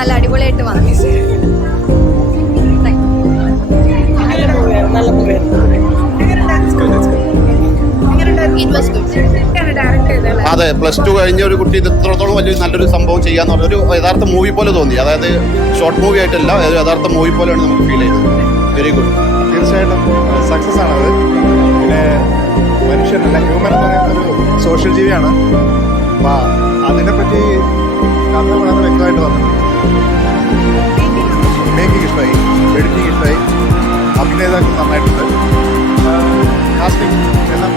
നല്ല അടിപൊളിയായിട്ട് വന്നു. നല്ല മൂവിയായിരുന്നു. അതെ, +2 കഴിഞ്ഞ ഒരു കുട്ടി ഇത് ഇത്രത്തോളം വലിയ നല്ലൊരു സംഭവം ചെയ്യാന്ന് പറഞ്ഞ ഒരു യഥാർത്ഥ മൂവി പോലെ തോന്നി. അതായത് ഷോർട്ട് മൂവി ആയിട്ടല്ല, ഒരു യഥാർത്ഥ മൂവി പോലെയാണ് നമുക്ക് ഫീൽ ചെയ്തത്. Very good. തീർച്ചയായിട്ടും സക്സസ് ആണത്. പിന്നെ മനുഷ്യനല്ല, ഹ്യൂമൻ എന്ന് പറയുന്നൊരു സോഷ്യൽ ജീവിയാണ്. അപ്പം അതിനെപ്പറ്റി കഥ വളരെ വ്യക്തമായിട്ട് വന്നിട്ടുണ്ട്. മേക്കിംഗ് ഇഷ്ടമായി, എഡിറ്റിംഗ് ഇഷ്ടമായി, അഭിനേതാക്കൾ നന്നായിട്ടുണ്ട്, കാസ്റ്റിംഗ് എല്ലാം